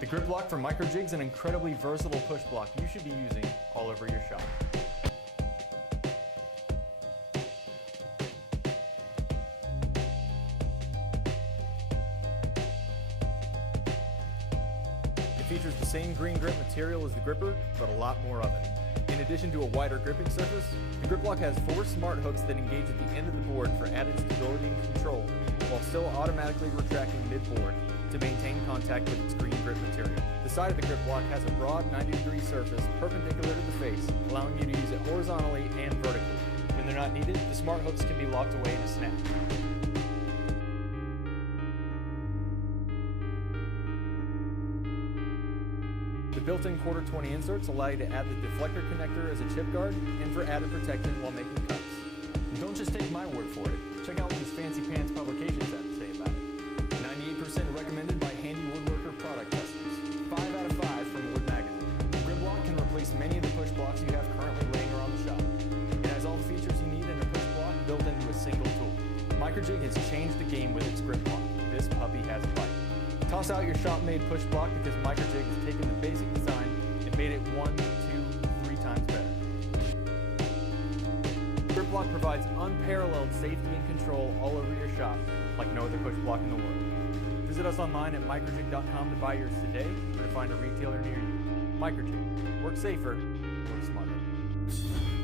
The grip block from Microjig is an incredibly versatile push block you should be using all over your shop. It features the same green grip material as the gripper, but a lot more of it. In addition to a wider gripping surface, the grip block has 4 smart hooks that engage at the end of the board for added stability and control, while still automatically retracting mid-board to maintain contact with its green grip material. The side of the grip block has a broad 90-degree surface perpendicular to the face, allowing you to use it horizontally and vertically. When they're not needed, the smart hooks can be locked away in a snap. The built-in quarter 20 inserts allow you to add the deflector connector as a chip guard and for added protection while making cuts. And don't just take my word for it. Check out what these fancy pants publications have to say about it. 98% recommended by Handy Woodworker product testers. 5 out of 5 from Wood Magazine. The grip block can replace many of the push blocks you have currently laying around the shop. It has all the features you need in a push block built into a single tool. Microjig has changed the game with its grip block. This puppy has a bite. Toss out your shop-made push block because Microjig has taken the basic design and made it 1, 2, 3 times better. Grip block provides unparalleled safety and control all over your shop like no other push block in the world. Visit us online at microjig.com to buy yours today or to find a retailer near you. Microjig. Work safer, work smarter.